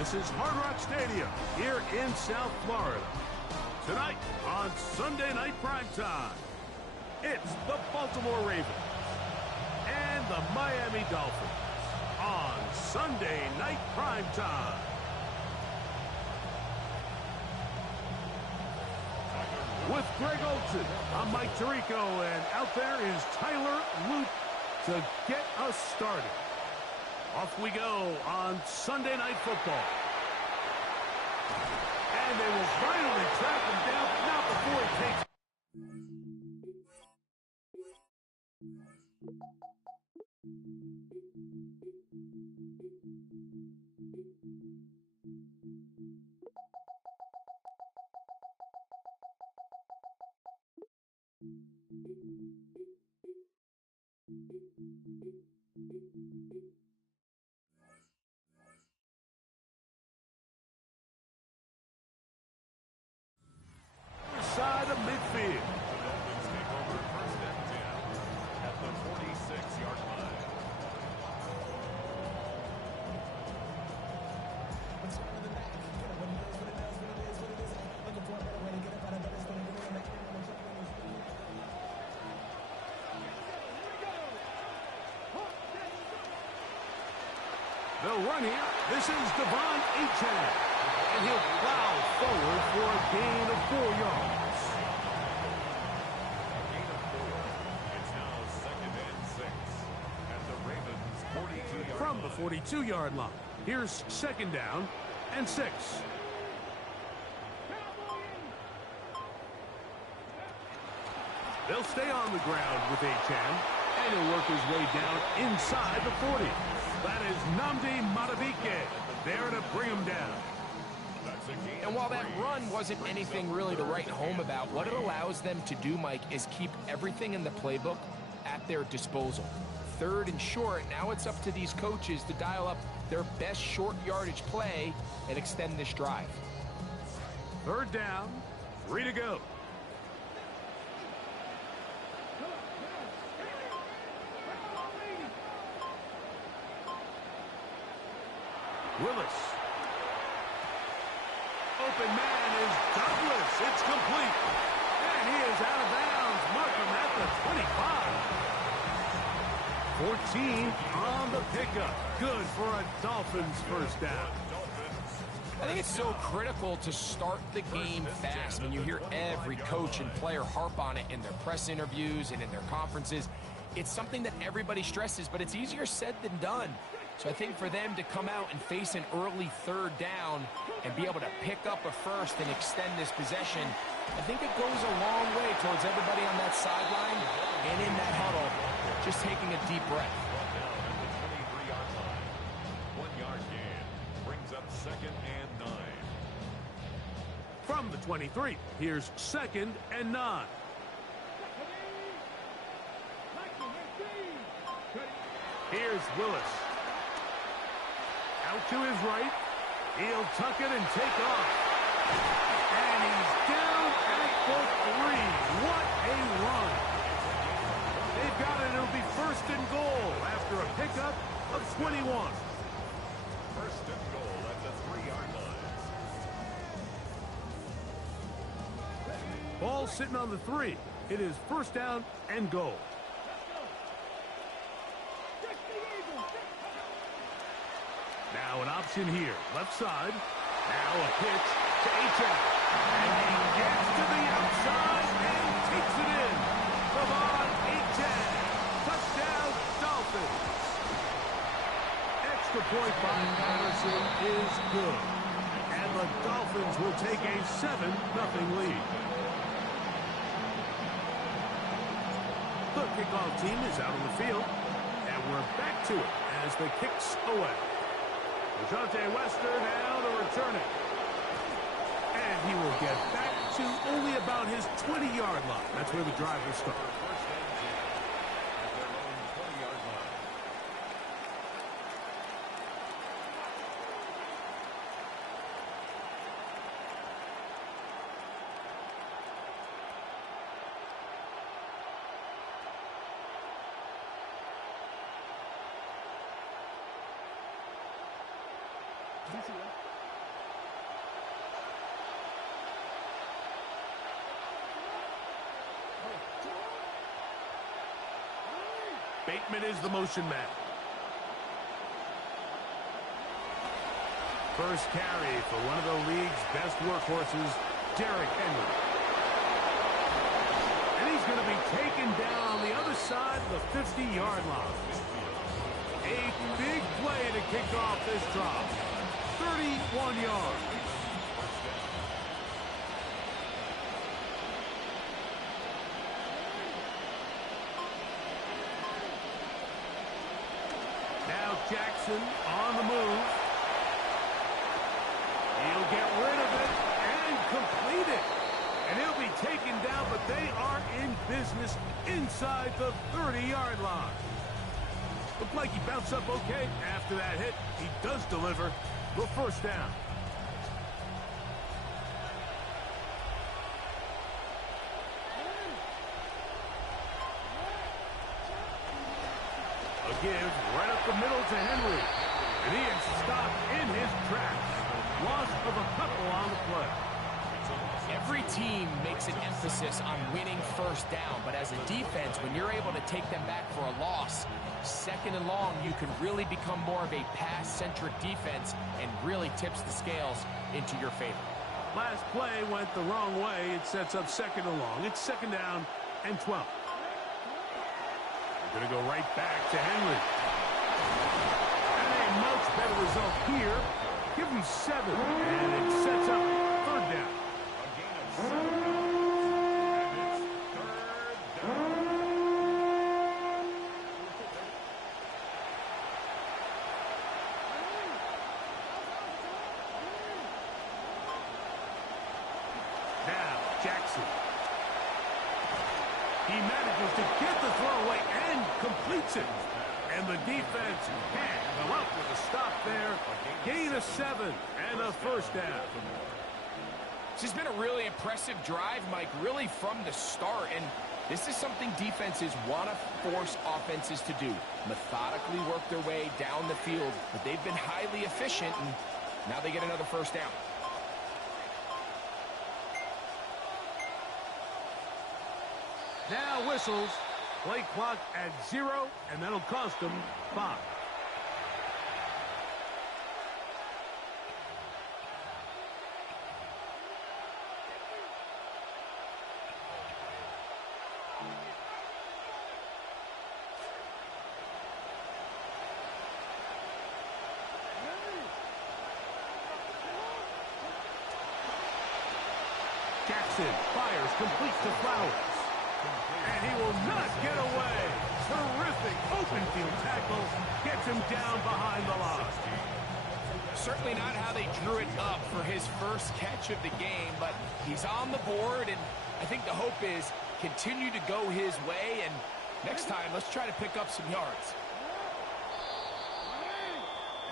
This is Hard Rock Stadium here in South Florida. Tonight on Sunday Night Primetime, it's the Baltimore Ravens and the Miami Dolphins on Sunday Night Primetime. With Greg Olson, I'm Mike Tirico, and out there is Tyler Luke to get us started. Off we go on Sunday Night Football. And they will finally track him down, but not before he takes. Side of midfield. The Dolphins take over first and 10 at the 46-yard line. They'll run here. This is Devon Achane. And he'll plow forward for a gain of 4 yards. A gain of 4. It's now second and 6 at the Ravens' 42-yard line. From the 42-yard line, here's second down and 6. They'll stay on the ground with Achane, and he'll work his way down inside the 40. That is Nnamdi Madubuike there to bring him down. And while that run wasn't anything really to write home about, what it allows them to do, Mike, is keep everything in the playbook at their disposal. Third and short, now it's up to these coaches to dial up their best short yardage play and extend this drive. Third down, 3 to go. Willis. Open man is Douglas. It's complete. And he is out of bounds. Markham at the 25. 14 on the pickup. Good for a Dolphins first down. I think it's so critical to start the game fast. When you hear every coach and player harp on it in their press interviews and in their conferences, it's something that everybody stresses, but it's easier said than done. So I think for them to come out and face an early third down and be able to pick up a first and extend this possession, I think it goes a long way towards everybody on that sideline and in that huddle just taking a deep breath. Brought down at the 23-yard line. 1 yard gain brings up second and 9. From the 23, here's second and 9. Here's Willis. Out to his right. He'll tuck it and take off. And he's down at the 3. What a run. They've got it. It'll be first and goal after a pickup of 21. First and goal at the 3-yard line. Ball sitting on the 3. It is first down and goal. Now an option here, left side. Now a pitch to Achane. And he gets to the outside and takes it in. Devon Achane. Touchdown, Dolphins. Extra point by Patterson is good. And the Dolphins will take a 7-0 lead. The kickoff team is out on the field. And we're back to it as the kicks away. Dejounte Wester now to return it. And he will get back to only about his 20-yard line. That's where the drive will start. First and 10 at their own 20-yard line. This is Bateman is the motion man. First carry for one of the league's best workhorses, Derrick Henry. And he's going to be taken down on the other side of the 50-yard line. A big play to kick off this drive. 31 yards. Now Jackson on the move. He'll get rid of it and complete it. And he'll be taken down, but they are in business inside the 30-yard line. Looked like he bounced up okay after that hit. He does deliver the first down. A give right up the middle to Henry. And he is stopped in his tracks. Loss of a couple on the play. Every team makes an emphasis on winning first down, but as a defense, when you're able to take them back for a loss, second and long, you can really become more of a pass-centric defense and really tips the scales into your favor. Last play went the wrong way. It sets up second and long. It's second down and 12. We're going to go right back to Henry. And a much better result here. Give him 7, and it sets up third down. A gain of 7 yards, and it's third down. Now, Jackson. He manages to get the throw away and completes it. And the defense can't go up with a stop there. Gain of 7 and a first down. This has been a really impressive drive, Mike, really from the start. And this is something defenses want to force offenses to do. Methodically work their way down the field. But they've been highly efficient, and now they get another first down. Now whistles. Play clock at 0, and that'll cost them 5. Jackson fires, completes to Flowers. And he will not get away. Terrific open field tackle. Gets him down behind the line. Certainly not how they drew it up for his first catch of the game, but he's on the board, and I think the hope is continue to go his way, and next time, let's try to pick up some yards.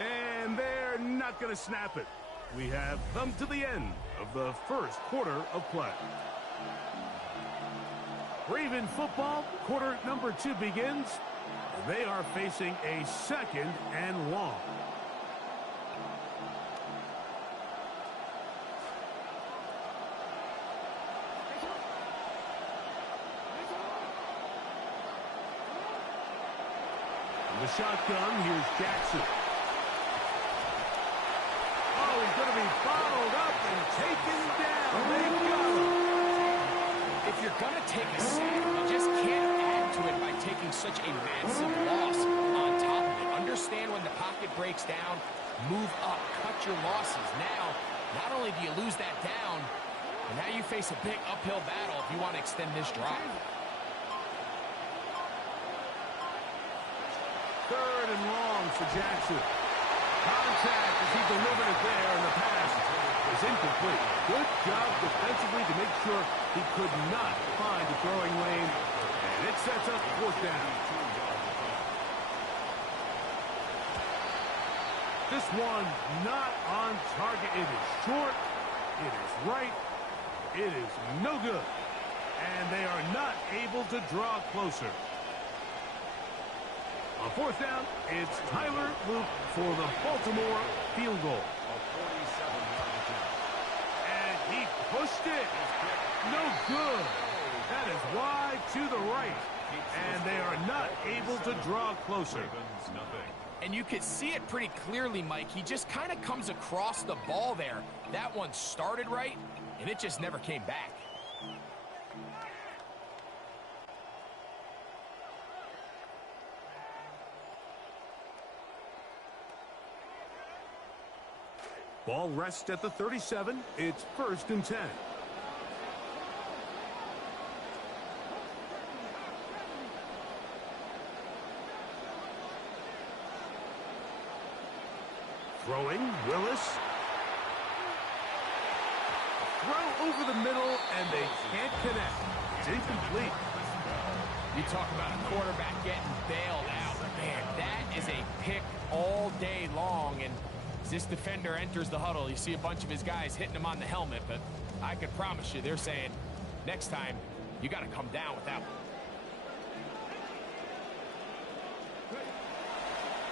And they're not going to snap it. We have come to the end of the first quarter of play. Raven football, quarter number 2 begins. They are facing a second and long. From the shotgun, here's Jackson. Oh, he's going to be followed up and taken down. They got him. If you're going to take a sack, you just can't add to it by taking such a massive loss on top of it. Understand when the pocket breaks down, move up, cut your losses. Now, not only do you lose that down, but now you face a big uphill battle if you want to extend this drive. Third and long for Jackson. Contact as he delivered it there, and the pass is incomplete. Good job defensively to make sure he could not find the throwing lane, and it sets up fourth down. This one not on target. It is short. It is right. It is no good. And they are not able to draw closer. On fourth down, it's Tyler Luke for the Baltimore field goal. And he pushed it. No good. That is wide to the right. And they are not able to draw closer. Ravens nothing. And you could see it pretty clearly, Mike. He just kind of comes across the ball there. That one started right, and it just never came back. Ball rests at the 37. It's 1st and 10. Throwing, Willis. Throw over the middle, and they can't connect. It's incomplete. You talk about a quarterback getting bailed out. Man, that is a pick all day long. And as this defender enters the huddle, you see a bunch of his guys hitting him on the helmet. But I could promise you, they're saying, next time, you got to come down with that one.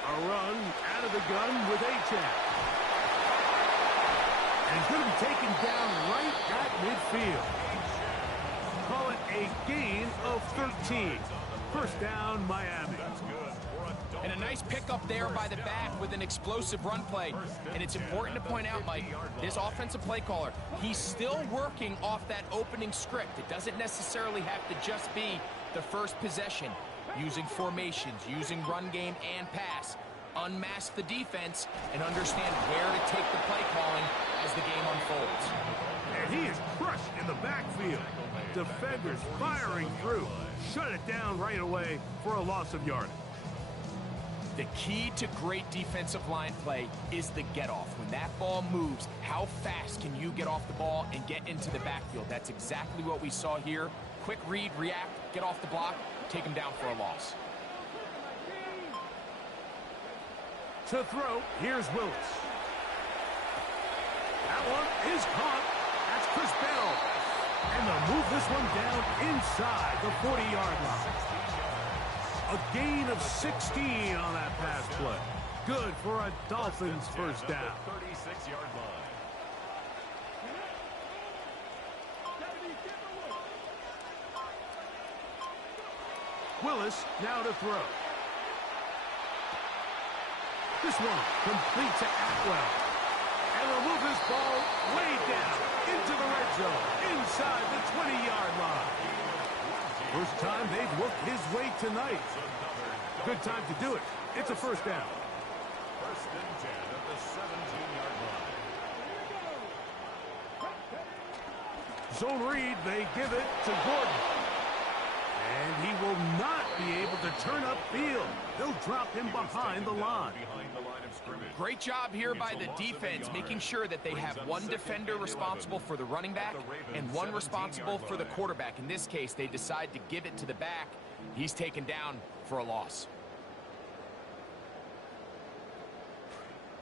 A run out of the gun with Achane. And it's going to be taken down right at midfield. Call it a gain of 13. 1st down, Miami. And a nice pickup there by the back with an explosive run play. And it's important to point out, Mike, this offensive play caller, he's still working off that opening script. It doesn't necessarily have to just be the first possession. Using formations, using run game and pass. Unmask the defense and understand where to take the play calling as the game unfolds. And he is crushed in the backfield. Defenders firing through. Shut it down right away for a loss of yardage. The key to great defensive line play is the get-off. When that ball moves, how fast can you get off the ball and get into the backfield? That's exactly what we saw here. Quick read, react, get off the block, take him down for a loss. To throw, here's Willis. That one is caught. That's Chris Bell. And they'll move this one down inside the 40-yard line. A gain of 16 on that pass play. Good for a Dolphins 1st down. 36-yard line. Willis now to throw. This one complete to Atwell. And they'll move this ball way down into the red zone, inside the 20-yard line. First time they've worked his way tonight. Good time to do it. It's a 1st down. 1st and 10 at the 17-yard line. Zone read, they give it to Gordon. And he will not be able to turn upfield. They'll drop him behind the line. Behind the line of scrimmage. Great job here by the defense, making sure that they have one defender responsible for the running back and one responsible for the quarterback. In this case, they decide to give it to the back. He's taken down for a loss.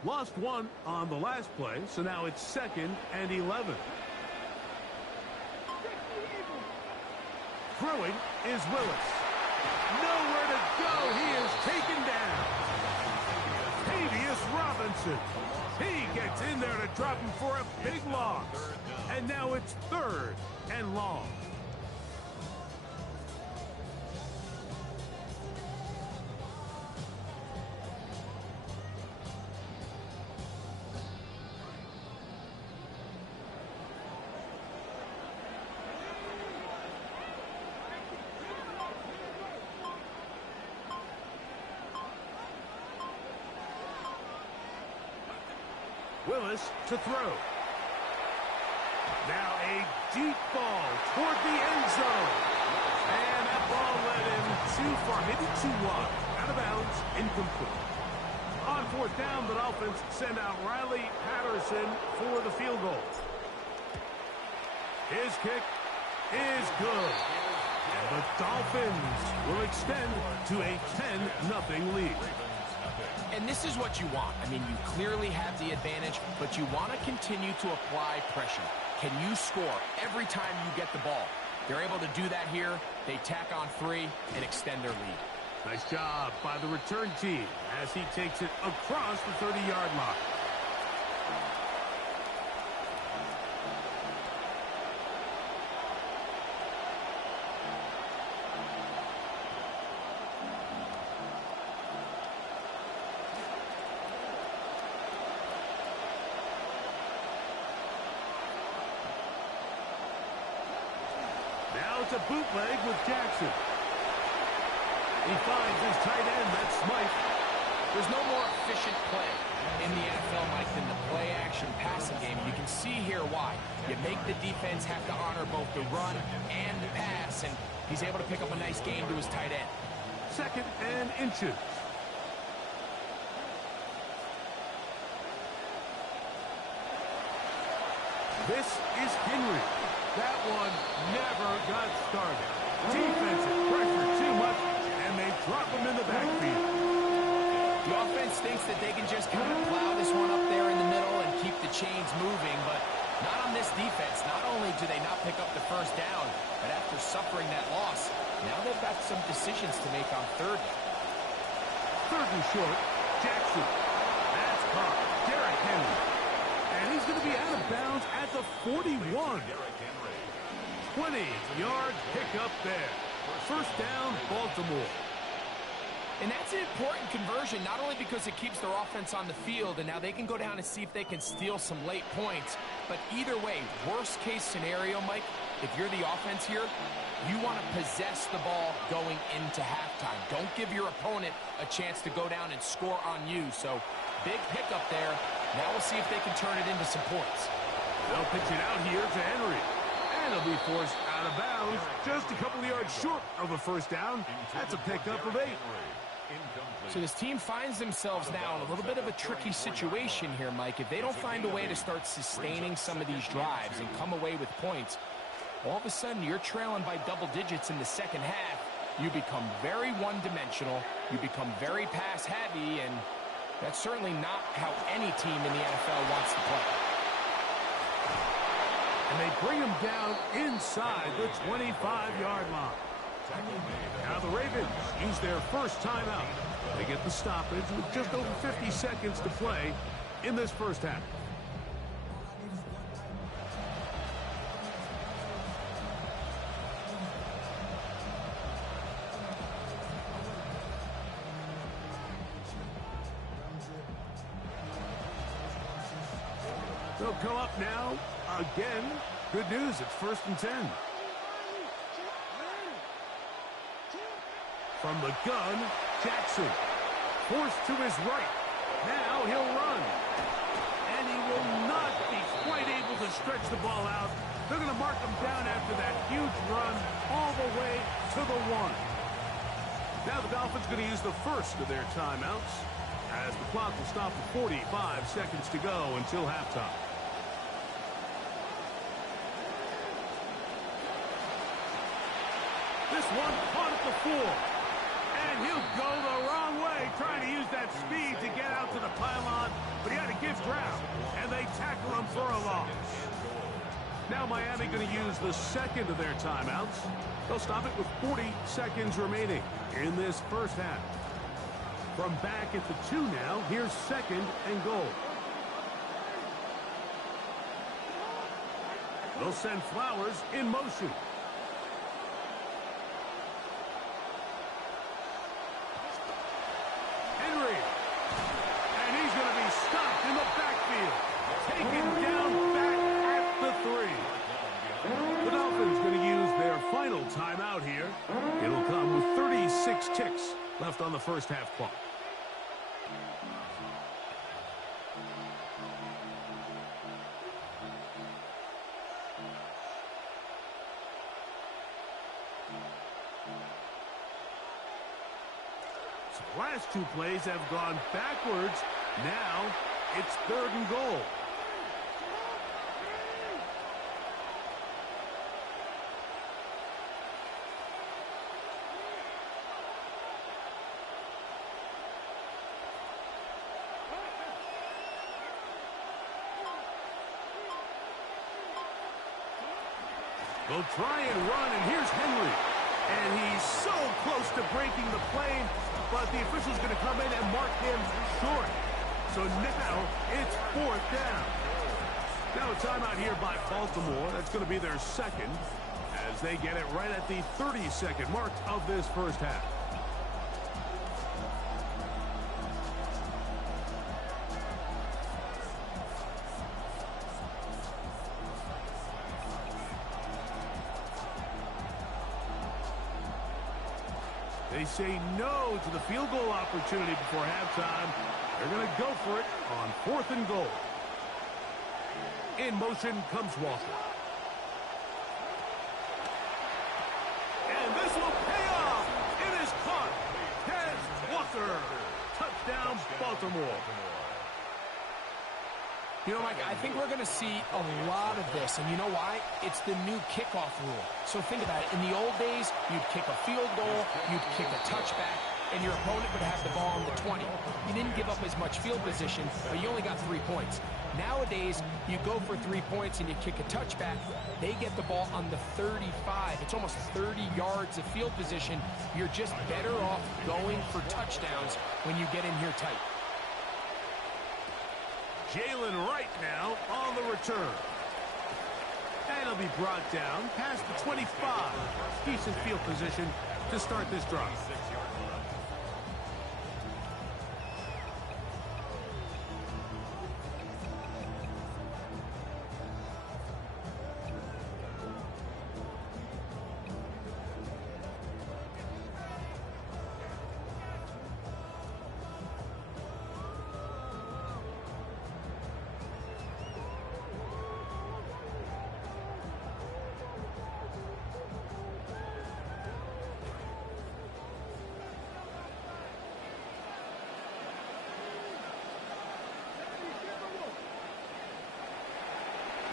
Lost one on the last play, so now it's 2nd and 11. Throwing is Willis. Nowhere to go. He is taken down. Tavius Robinson. He gets in there to drop him for a big loss. And now it's 3rd and long. Willis to throw. Now a deep ball toward the end zone. And that ball led him too far, maybe too wide. Out of bounds, incomplete. On 4th down, the Dolphins send out Riley Patterson for the field goal. His kick is good. And the Dolphins will extend to a 10-0 lead. And this is what you want. I mean, you clearly have the advantage, but you want to continue to apply pressure. Can you score every time you get the ball? They're able to do that here. They tack on 3 and extend their lead. Nice job by the return team as he takes it across the 30-yard line. a bootleg with Jackson. He finds his tight end, that's Smythe. There's no more efficient play in the NFL, Mike, than the play-action passing game. You can see here why. You make the defense have to honor both the run and the pass, and he's able to pick up a nice gain to his tight end. 2nd and inches. This is Henry. That one never got started. Defensive pressure too much, and they drop him in the backfield. The offense thinks that they can just kind of plow this one up there in the middle and keep the chains moving, but not on this defense. Not only do they not pick up the first down, but after suffering that loss, now they've got some decisions to make on 3rd down. 3rd and short, Jackson. That's caught. Derrick Henry. And he's going to be out of bounds at the 41. 20-yard pickup there. 1st down, Baltimore. And that's an important conversion, not only because it keeps their offense on the field, and now they can go down and see if they can steal some late points. But either way, worst-case scenario, Mike, if you're the offense here, you want to possess the ball going into halftime. Don't give your opponent a chance to go down and score on you. So, big pickup there. Now we'll see if they can turn it into some points. They'll pitch it out here to Henry. And he'll be forced out of bounds. Just a couple of yards short of a 1st down. That's a pickup of 8. So this team finds themselves now in a little bit of a tricky situation here, Mike. If they don't find a way to start sustaining some of these drives and come away with points, all of a sudden you're trailing by double digits in the 2nd half. You become very one-dimensional. You become very pass-heavy, and that's certainly not how any team in the NFL wants to play. And they bring him down inside the 25-yard line. Now the Ravens use their first timeout. They get the stoppage with just over 50 seconds to play in this 1st half. They'll come up now again. Good news, it's 1st and 10. From the gun, Jackson. Forced to his right. Now he'll run. And he will not be quite able to stretch the ball out. They're going to mark him down after that huge run all the way to the 1. Now the Dolphins going to use the first of their timeouts as the clock will stop at 45 seconds to go until halftime. This one caught at the 4. And he'll go the wrong way, trying to use that speed to get out to the pylon, but he had to give ground, and they tackle him for a loss. Now Miami going to use the 2nd of their timeouts. They'll stop it with 40 seconds remaining in this 1st half. From back at the 2 now, here's 2nd and goal. They'll send Flowers in motion. Henry. And he's going to be stopped in the backfield. Taken down back at the 3. The Dolphins going to use their final timeout here. It'll come with 36 ticks left on the 1st half clock. Last 2 plays have gone backwards. Now it's 3rd and goal. They'll try and run, and here's Henry. And he's so close to breaking the plane, but the official's going to come in and mark him short. So now it's 4th down. Now a timeout here by Baltimore. That's going to be their 2nd as they get it right at the 30-second mark of this 1st half. they say no to the field goal opportunity before halftime. They're going to go for it on 4th and goal. In motion comes Walker. And this will pay off. It is caught. Kenneth Walker. Touchdown, Baltimore. You know, Mike, I think we're going to see a lot of this. And you know why? It's the new kickoff rule. So think about it. In the old days, you'd kick a field goal, you'd kick a touchback, and your opponent would have the ball on the 20. You didn't give up as much field position, but you only got 3 points. Nowadays, you go for 3 points and you kick a touchback. They get the ball on the 35. It's almost 30 yards of field position. You're just better off going for touchdowns when you get in here tight. Jalen Wright now on the return. And he'll be brought down past the 25. Decent field position to start this drive.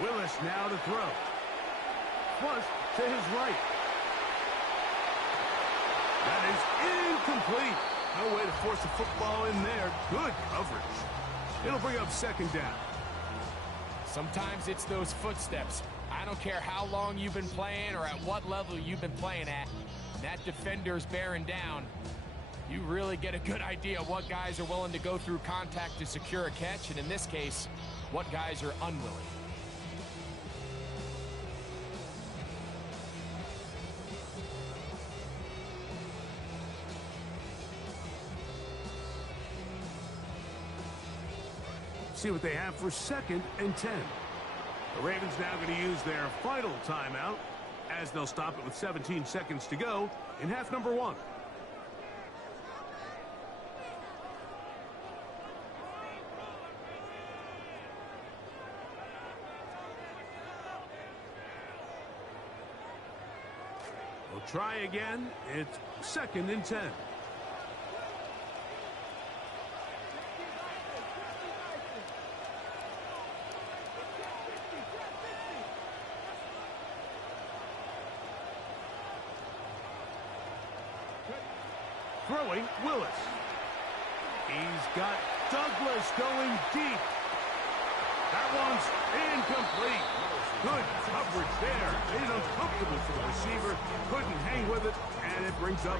Willis now to throw. Flush to his right. That is incomplete. No way to force the football in there. Good coverage. It'll bring up 2nd down. Sometimes it's those footsteps. I don't care how long you've been playing or at what level you've been playing at. That defender's bearing down. You really get a good idea what guys are willing to go through contact to secure a catch, and in this case, what guys are unwilling. See what they have for 2nd and 10. The Ravens now going to use their final timeout as they'll stop it with 17 seconds to go in half number 1. We'll try again. It's 2nd and 10. Throwing, Willis. He's got Douglas going deep. That one's incomplete. Good coverage there. It is uncomfortable for the receiver. Couldn't hang with it, and it brings up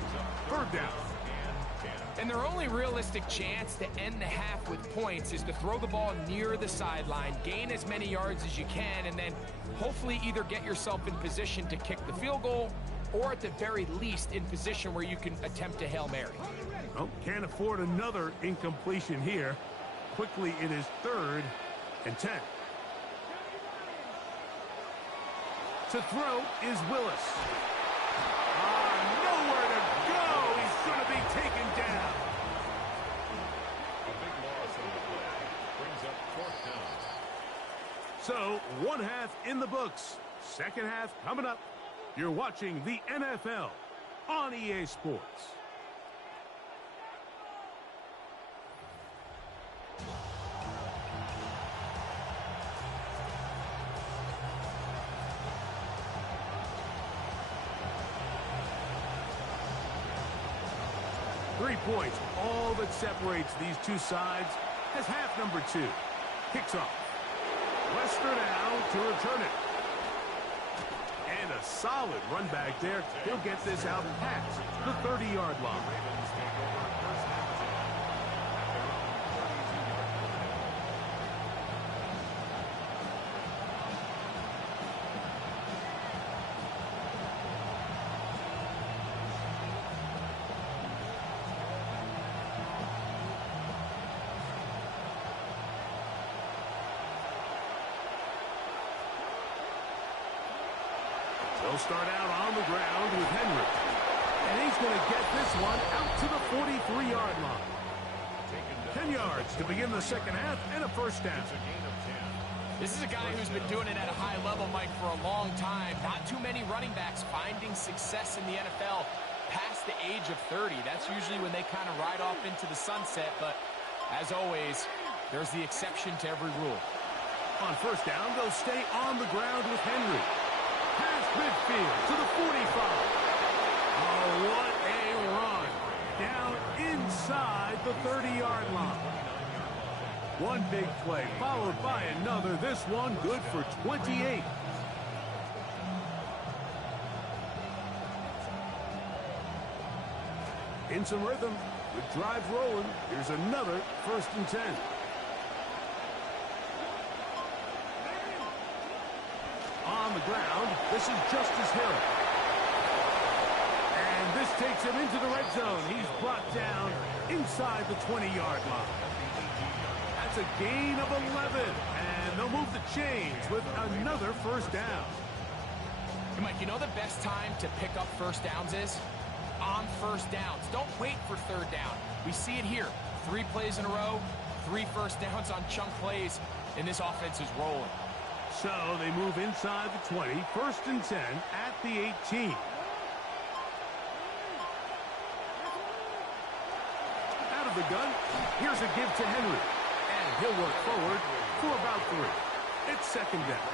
3rd down. And their only realistic chance to end the half with points is to throw the ball near the sideline, gain as many yards as you can, and then hopefully either get yourself in position to kick the field goal or at the very least in position where you can attempt a Hail Mary. Well, can't afford another incompletion here. Quickly, it is 3rd and 10. To throw is Willis. Nowhere to go. He's going to be taken down. A big loss on the play. Brings up 4th down. So, 1 half in the books. 2nd half coming up. You're watching the NFL on EA Sports. Three points, all that separates these two sides as half number 2 kicks off. Wester now to return it. And a solid run back there. He'll get this out past the 30-yard line. Ravens take over 1st and 10 at their own 32-yard line. They'll start out on the ground with Henry. And he's going to get this one out to the 43-yard line. 10 yards to begin the second half and a first down. This is a guy who's been doing it at a high level, Mike, for a long time. Not too many running backs finding success in the NFL past the age of 30. That's usually when they kind of ride off into the sunset, but as always, there's the exception to every rule. On first down, they'll stay on the ground with Henry. Past midfield to the 45. Oh, what a run. Down inside the 30-yard line. One big play followed by another. This one good for 28. In some rhythm, the drive rolling. Here's another 1st and 10. On the ground, this is Justice Hill. And this takes him into the red zone. He's brought down inside the 20-yard line. That's a gain of 11. And they'll move the chains with another first down. Hey, Mike, you know the best time to pick up first downs is? On first downs. Don't wait for third down. We see it here. 3 plays in a row, 3 first downs on chunk plays, and this offense is rolling. So they move inside the 20, 1st and 10 at the 18. Out of the gun, here's a give to Henry. And he'll work forward for about 3. It's 2nd down.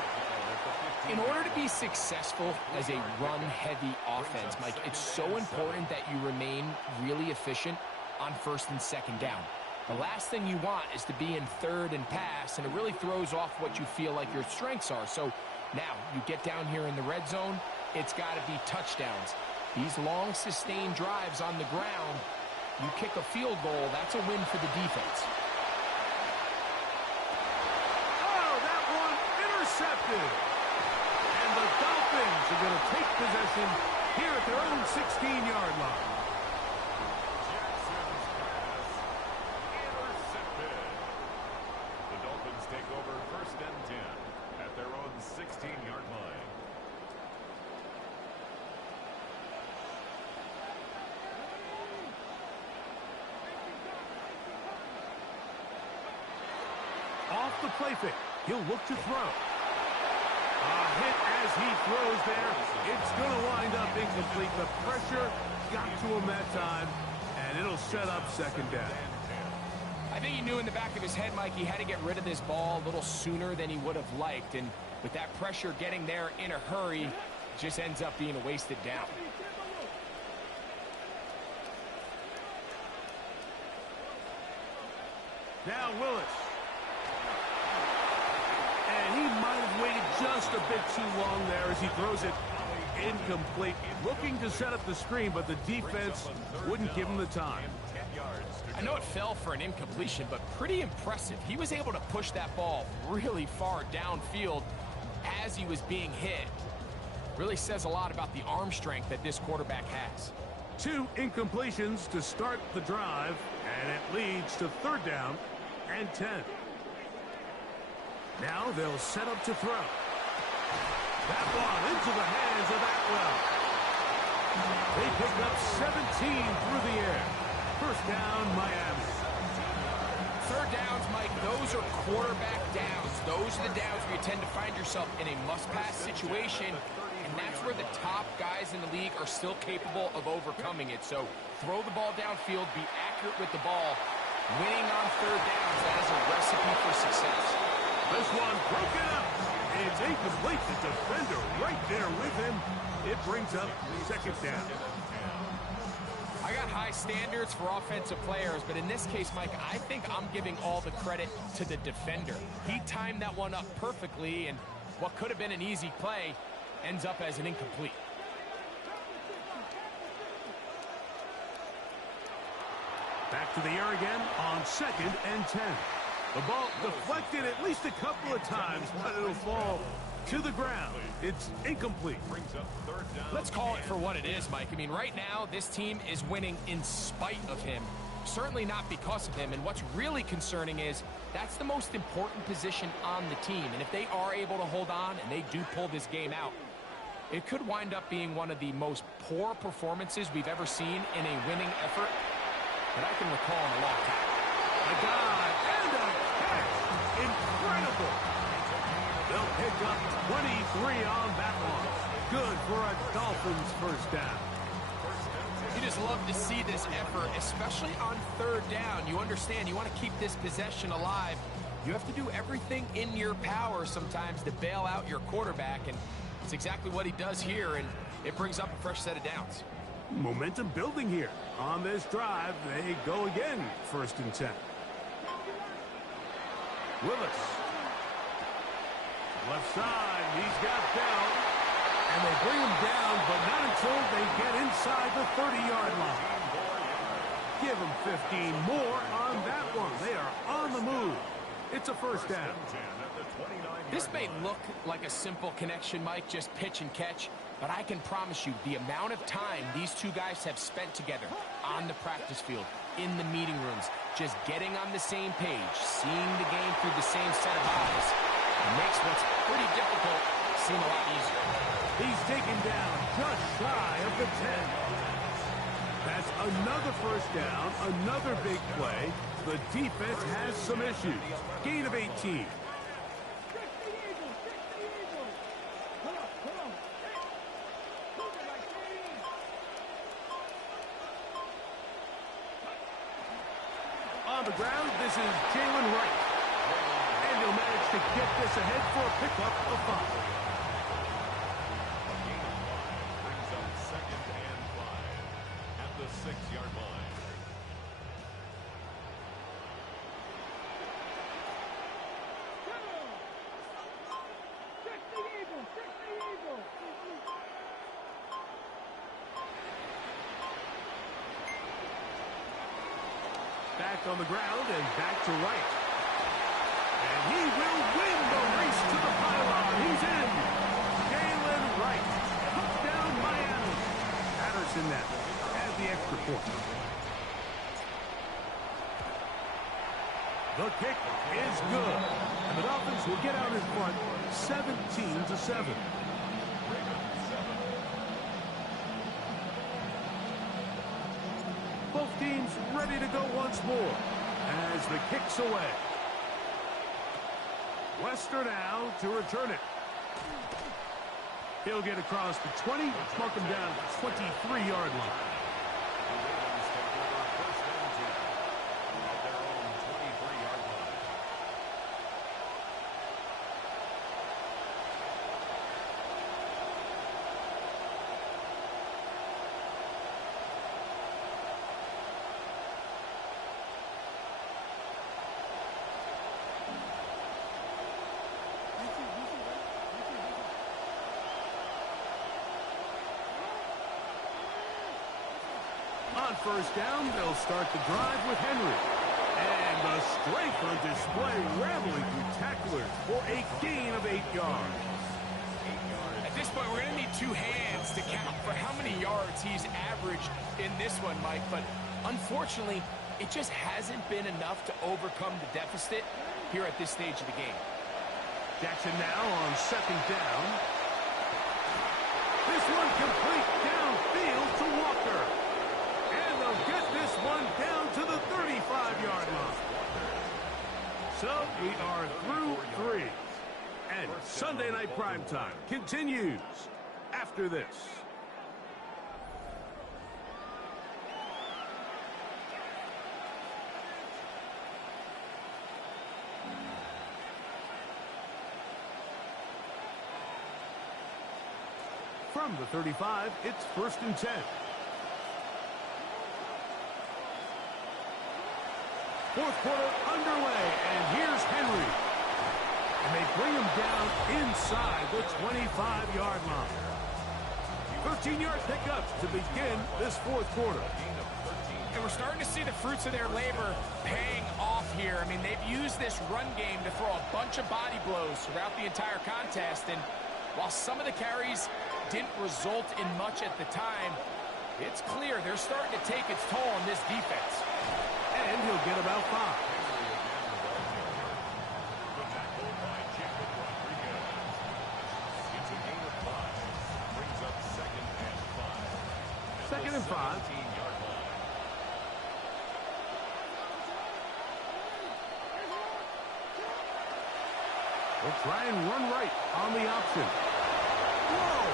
In order to be successful as a run-heavy offense, Mike, it's so important that you remain really efficient on 1st and 2nd down. The last thing you want is to be in 3rd and pass, and it really throws off what you feel like your strengths are. So now you get down here in the red zone, it's got to be touchdowns. These long, sustained drives on the ground, you kick a field goal, that's a win for the defense. Oh, that one intercepted. And the Dolphins are going to take possession here at their own 16-yard line. Take over 1st and 10 at their own 16-yard line. Off the play fake, he'll look to throw. A hit as he throws there. It's going to wind up incomplete. The pressure got to him that time, and it'll set up 2nd down. I think he knew in the back of his head, Mike, he had to get rid of this ball a little sooner than he would have liked. And with that pressure getting there in a hurry, it just ends up being a wasted down. Now Willis. And he might have waited just a bit too long there as he throws it incomplete. Looking to set up the screen, but the defense wouldn't give him the time. I know it fell for an incompletion, but pretty impressive. He was able to push that ball really far downfield as he was being hit. Really says a lot about the arm strength that this quarterback has. 2 incompletions to start the drive, and it leads to 3rd down and 10. Now they'll set up to throw. That ball into the hands of Atwell. They pick up 17 through the air. 1st down, Miami. 3rd downs, Mike, those are quarterback downs. Those are the downs where you tend to find yourself in a must-pass situation, and that's where the top guys in the league are still capable of overcoming it. So throw the ball downfield, be accurate with the ball. Winning on 3rd downs, that is a recipe for success. This one broken up. It's incomplete. The defender right there with him. It brings up 2nd down. I got high standards for offensive players, but in this case, Mike, I think I'm giving all the credit to the defender. He timed that one up perfectly, and what could have been an easy play ends up as an incomplete. Back to the air again on 2nd and 10. The ball deflected at least a couple of times, but it'll fall to the ground. It's incomplete. Let's call it for what it is, Mike. I mean, right now, this team is winning in spite of him. Certainly not because of him. And what's really concerning is that's the most important position on the team. And if they are able to hold on and they do pull this game out, It could wind up being one of the most poor performances we've ever seen in a winning effort that I can recall in a long time. A dive and a catch. Incredible. They'll pick up 23 on that one. Good for a Dolphins first down. You just love to see this effort, especially on third down. You understand, you want to keep this possession alive. You have to do everything in your power sometimes to bail out your quarterback, and it's exactly what he does here, and it brings up a fresh set of downs. Momentum building here. On this drive, they go again, 1st and 10. Willis. Left side, he's got down. And they bring him down, but not until they get inside the 30-yard line. Give him 15 more on that one. They are on the move. It's a first down. This may look like a simple connection, Mike, just pitch and catch, but I can promise you the amount of time these two guys have spent together on the practice field, in the meeting rooms, just getting on the same page, seeing the game through the same set of eyes, makes what's pretty difficult seem a lot easier. He's taken down just shy of the 10. That's another first down, another big play. The defense has some issues. Gain of 18. On the ground, this is Jalen Wright. And he'll manage to get this ahead for a pickup of 5. Brings up 2nd and 5 at the 6-yard line. Back on the ground and back to Wright. And he will win the race to the pylon. He's in. Jalen Wright. Touchdown Miami. Patterson now has the extra point. The kick is good. And the Dolphins will get out in front 17-7. Both teams ready to go once more as the kick's away. Wester now to return it. He'll get across the 20, mark him down at the 23-yard line. The Ravens take over 1st and 10 at their own 23-yard line. On first down, they'll start the drive with Henry. And the strength on display, rambling through tacklers for a gain of 8 yards. At this point, we're going to need two hands to count for how many yards he's averaged in this one, Mike. But unfortunately, it just hasn't been enough to overcome the deficit here at this stage of the game. Jackson now on 2nd down. This one complete downfield to Walker. And they'll get this one down to the 35-yard line. So we are through 3. And Sunday Night Primetime continues after this. From the 35, it's 1st and 10. Fourth quarter underway, and here's Henry. And they bring him down inside the 25-yard line. 13-yard pickup to begin this fourth quarter. And we're starting to see the fruits of their labor paying off here. I mean, they've used this run game to throw a bunch of body blows throughout the entire contest. And while some of the carries didn't result in much at the time, it's clear they're starting to take its toll on this defense. And he'll get about 5. It's a gain of 5. and 5. We'll try and run right on the option. Whoa!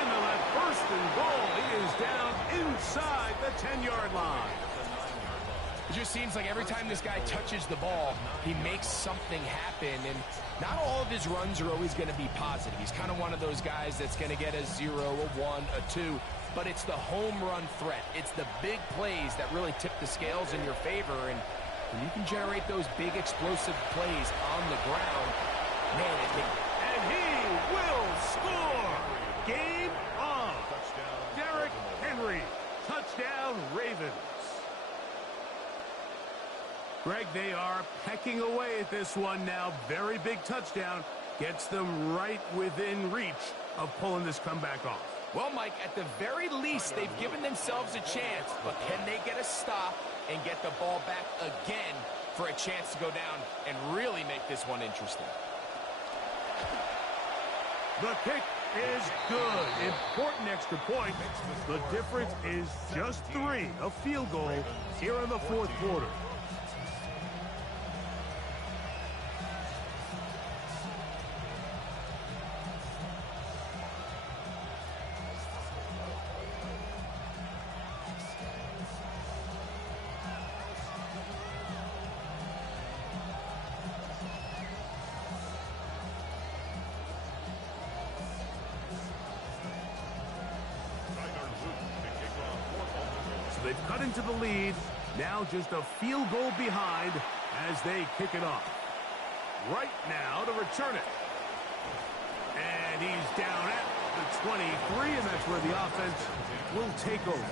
And on that first and goal, he is down inside the 10-yard line. It just seems like every time this guy touches the ball, he makes something happen, and not all of his runs are always going to be positive. He's kind of one of those guys that's going to get a 0, a 1, a 2, but it's the home run threat. It's the big plays that really tip the scales in your favor, and when you can generate those big explosive plays on the ground, man, it can... And he will score! Game on! Derrick Henry, touchdown Ravens. Greg, they are pecking away at this one now. Very big touchdown. Gets them right within reach of pulling this comeback off. Well, Mike, at the very least, they've given themselves a chance, but can they get a stop and get the ball back again for a chance to go down and really make this one interesting? The kick is good. Important extra point. The difference is just 3. A field goal here in the fourth quarter. They've cut into the lead. Now just a field goal behind as they kick it off. Right now to return it. And he's down at the 23, and that's where the offense will take over.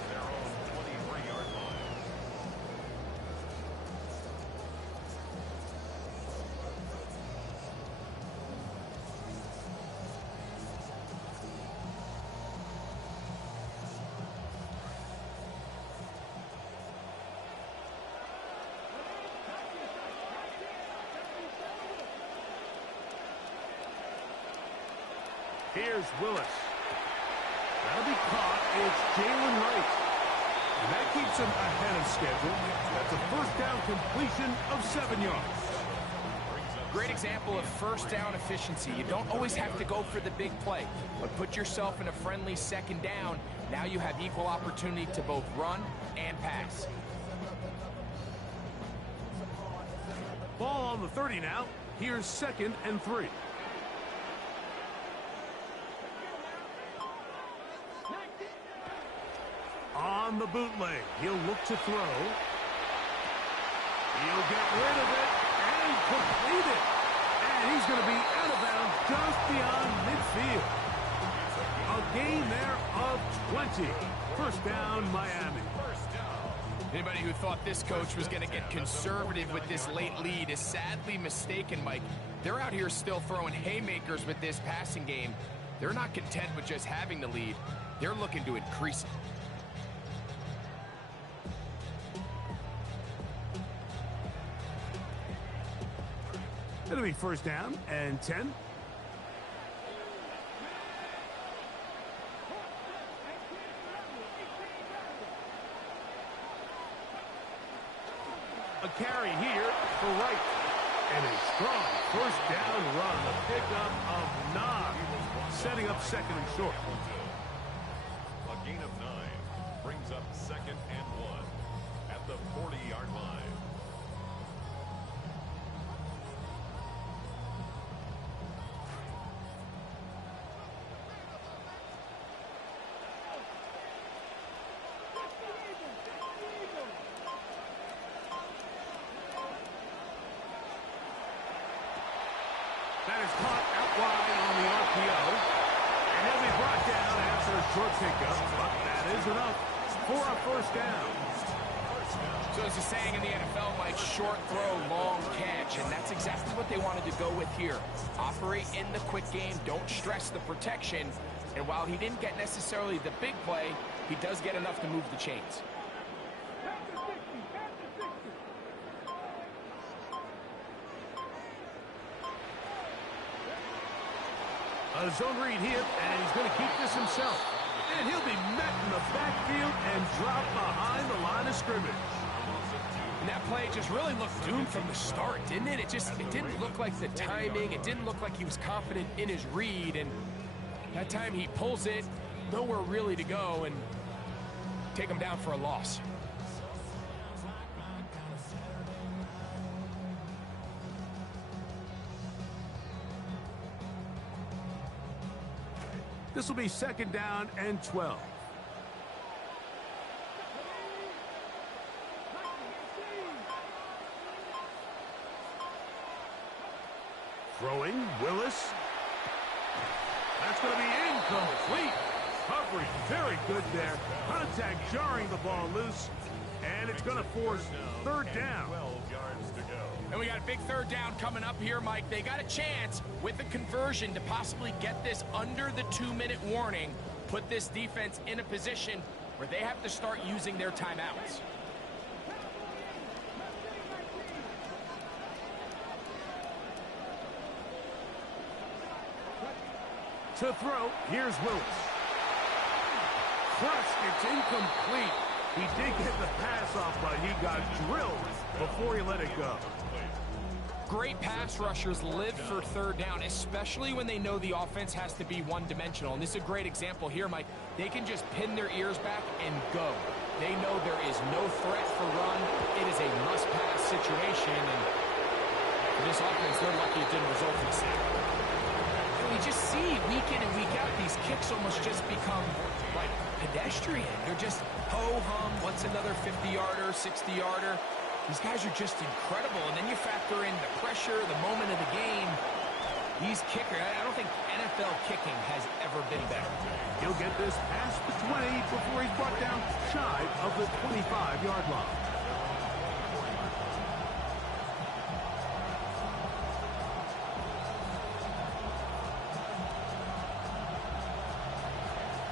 Here's Willis. That'll be caught. It's Jalen Wright. And that keeps him ahead of schedule. That's a first down completion of 7 yards. Great example of first down efficiency. You don't always have to go for the big play, but put yourself in a friendly second down. Now you have equal opportunity to both run and pass. Ball on the 30 now. Here's 2nd and 3. On the bootleg, he'll look to throw. He'll get rid of it and complete it. And he's going to be out of bounds just beyond midfield. A gain there of 20. First down, Miami. Anybody who thought this coach was going to get conservative with this late lead is sadly mistaken, Mike. They're out here still throwing haymakers with this passing game. They're not content with just having the lead. They're looking to increase it. It'll be first down and 10. A carry here for Wright. And a strong first down run. A pickup of 9. Setting up 2nd and short. A gain of 9 brings up 2nd and 1 at the 40-yard line. That is caught out wide on the RPO. And he'll be brought down after a short pickup. But that is enough for a first down. So as a saying in the NFL, Mike, short throw, long catch. And that's exactly what they wanted to go with here. Operate in the quick game. Don't stress the protection. And while he didn't get necessarily the big play, he does get enough to move the chains. A zone read here, and he's going to keep this himself. And he'll be met in the backfield and dropped behind the line of scrimmage. And that play just really looked doomed from the start, didn't it? It didn't look like the timing. It didn't look like he was confident in his read. And that time he pulls it, nowhere really to go, and take him down for a loss. This will be 2nd down and 12. Throwing, Willis. That's going to be incomplete. Coverage very good there. Contact jarring the ball loose. And it's going to force 3rd down. 12 yards to go. And we got a big 3rd down coming up here, Mike. They got a chance with the conversion to possibly get this under the 2-minute warning, put this defense in a position where they have to start using their timeouts. To throw, here's Willis. Crushed, it's incomplete. He did get the pass off, but he got drilled before he let it go. Great pass rushers live for 3rd down, especially when they know the offense has to be one-dimensional. And this is a great example here, Mike. They can just pin their ears back and go. They know there is no threat for run. It is a must-pass situation, and for this offense, they're lucky it didn't result in a sack. And we just see week in and week out, these kicks almost just become like pedestrian. They're just ho-hum, what's another 50-yarder, 60-yarder? These guys are just incredible, and then you factor in the pressure, the moment of the game. These kickers, I don't think NFL kicking has ever been better. He'll get this past the 20 before he's brought down shy of the 25-yard line.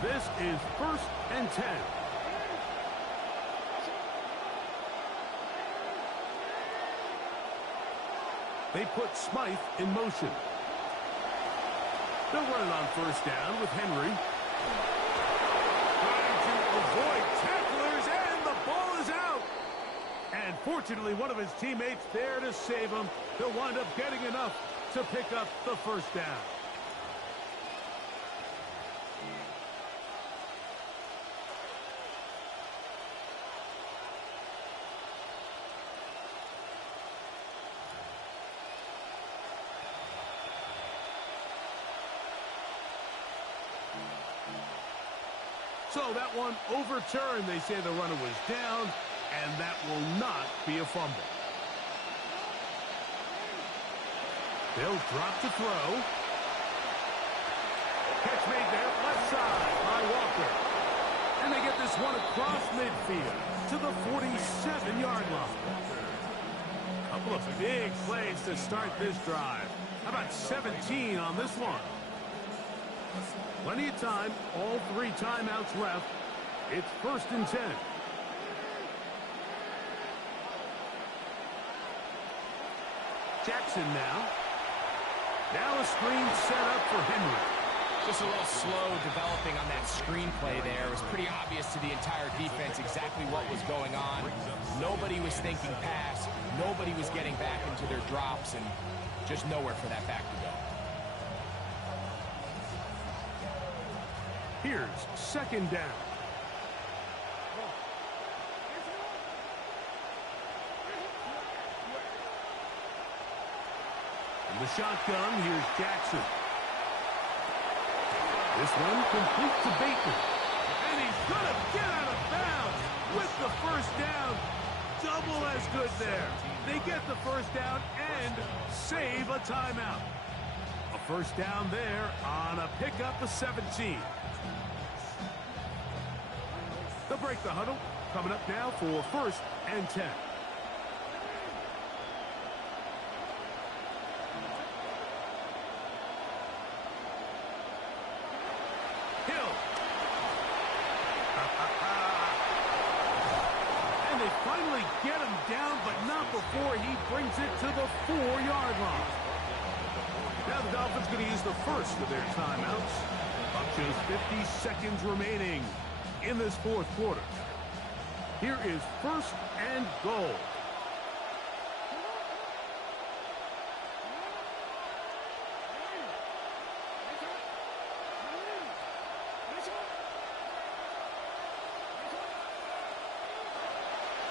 This is 1st and 10. They put Smythe in motion. They'll run it on 1st down with Henry. Trying to avoid tacklers, and the ball is out. And fortunately, one of his teammates there to save him. He'll wind up getting enough to pick up the 1st down. So that one overturned. They say the runner was down, and that will not be a fumble. They'll drop to throw. Catch made there, left side by Walker. And they get this one across midfield to the 47-yard line. A couple of big plays to start this drive. How about 17 on this one? Plenty of time, all 3 timeouts left. It's 1st and 10. Jackson now. Now a screen set up for Henry. Just a little slow developing on that screenplay there. It was pretty obvious to the entire defense exactly what was going on. Nobody was thinking pass. Nobody was getting back into their drops, and just nowhere for that back to go. Here's 2nd down. In the shotgun, here's Jackson. This one complete to Bateman. And he's going to get out of bounds with the 1st down. Double as good there. They get the 1st down and save a timeout. A 1st down there on a pickup of 17. They'll break the huddle. Coming up now for 1st and 10. Hill. And they finally get him down, but not before he brings it to the 4-yard line. Now the Dolphins going to use the 1st of their timeouts. Up Just 50 seconds remaining in this fourth quarter. Here is first and goal.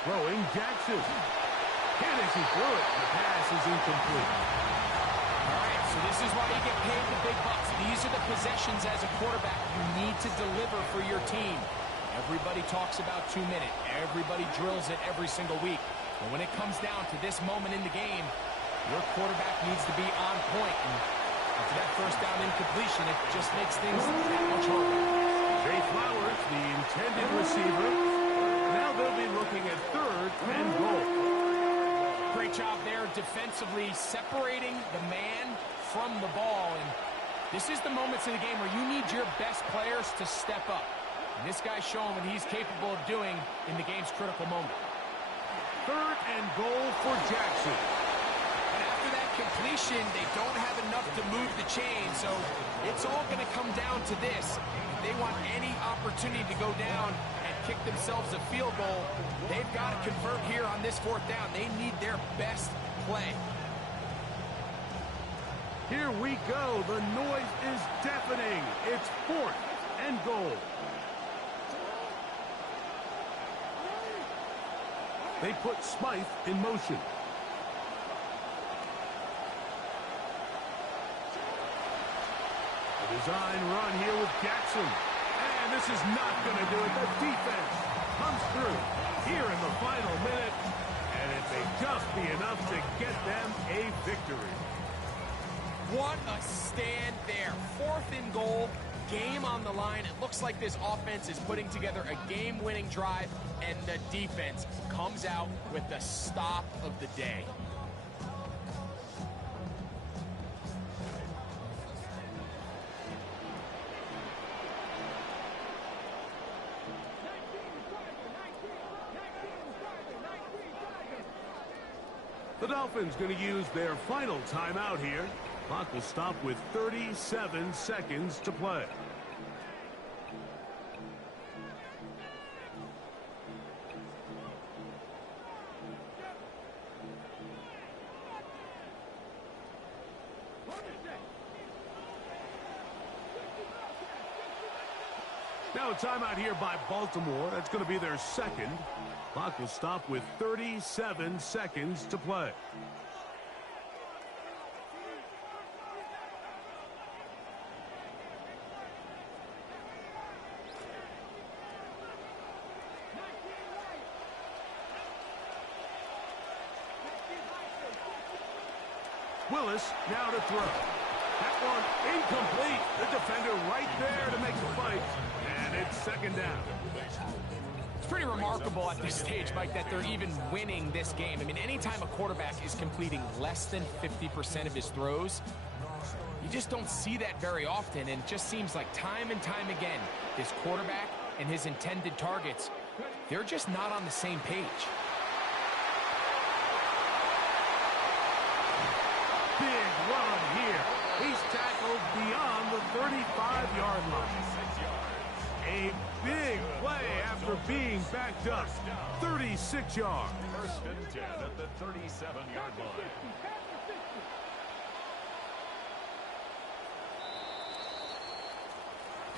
Throwing Jackson. Hit as he threw it. The pass is incomplete. All right, so this is why you get paid the big bucks. These are the possessions as a quarterback you need to deliver for your team. Everybody talks about 2 minutes. Everybody drills it every single week. But when it comes down to this moment in the game, your quarterback needs to be on point. And after that first down incompletion, it just makes things that much harder. Zay Flowers, the intended receiver. Now they'll be looking at third and goal. Great job there defensively, separating the man from the ball. And this is the moments in the game where you need your best players to step up. And this guy's showing what he's capable of doing in the game's critical moment. Third and goal for Jackson. And after that completion, they don't have enough to move the chain. So it's all going to come down to this. If they want any opportunity to go down and kick themselves a field goal, they've got to convert here on this fourth down. They need their best play. Here we go. The noise is deafening. It's fourth and goal. They put Smythe in motion. A design run here with Jackson. And this is not going to do it. The defense comes through here in the final minute. And it may just be enough to get them a victory. What a stand there. Fourth and goal, game on the line. It looks like this offense is putting together a game-winning drive, and the defense comes out with the stop of the day. The Dolphins going to use their final timeout here. Clock will stop with 37 seconds to play. Now a timeout here by Baltimore. That's going to be their second. Clock will stop with 37 seconds to play. Willis now to throw. That one incomplete. The defender right there to make the fight. And it's second down. It's pretty remarkable at this stage, Mike, that they're even winning this game. I mean, anytime a quarterback is completing less than 50% of his throws, you just don't see that very often. And it just seems like time and time again, this quarterback and his intended targets, they're just not on the same page. Big run here. He's tackled beyond the 35-yard line. A big play after being backed up. 36 yards. First and 10 at the 37-yard line.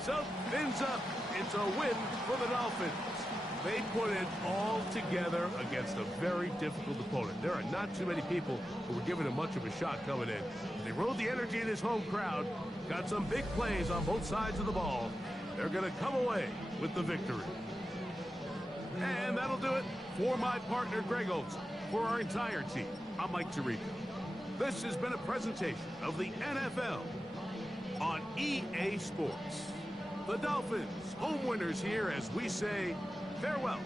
So, ends up. It's a win for the Dolphins. They put it all together against a very difficult opponent. There are not too many people who were giving him much of a shot coming in. They rode the energy in his home crowd, got some big plays on both sides of the ball. They're going to come away with the victory. And that'll do it for my partner, Greg Olson. For our entire team, I'm Mike Tirico. This has been a presentation of the NFL on EA Sports. The Dolphins, home winners here as we say farewell.